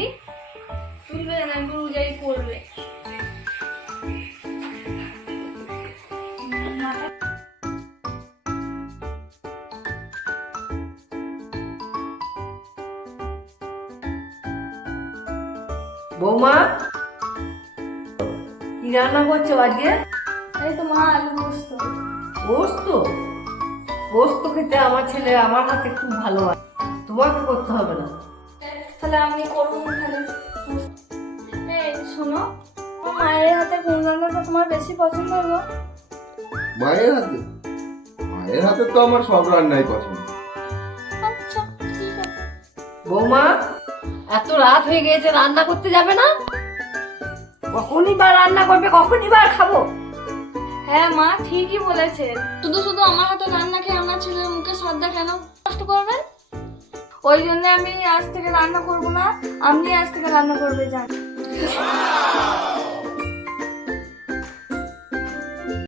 দি, তুলবে না, গুরু যাই করবে। বৌমা, কি রান্না করছো আজকে? এই তো মা, আলু পোস্ত। পোস্ত? পোস্ত খেতে আমার ছেলে আমার হাতে খুব ভালোবাসে, তোমাকে করতে হবে না। তাহলে আমি করবো তাহলে। এই শোনো, আমার মায়ের হাতে কোন রান্নাটা তোমার বেশি পছন্দ হলো? মায়ের হাতে? মায়ের হাতে তো আমার সব রান্নাই পছন্দ। আচ্ছা ঠিক আছে। বৌমা, এত রাত হয়ে গিয়েছে, রান্না করতে যাবে না? কখনই বা রান্না করবে, কখনই বা খাবো? হ্যাঁ মা, ঠিকই বলেছে। শুধু শুধু আমার হাতে রান্না খেয়ে আমার ছেলের মুখে শ্রদ্ধা কেন নষ্ট করবেন? ওই জন্য আমি আজ থেকে রান্না করবো না, আপনি আজ থেকে রান্না করবে, যান।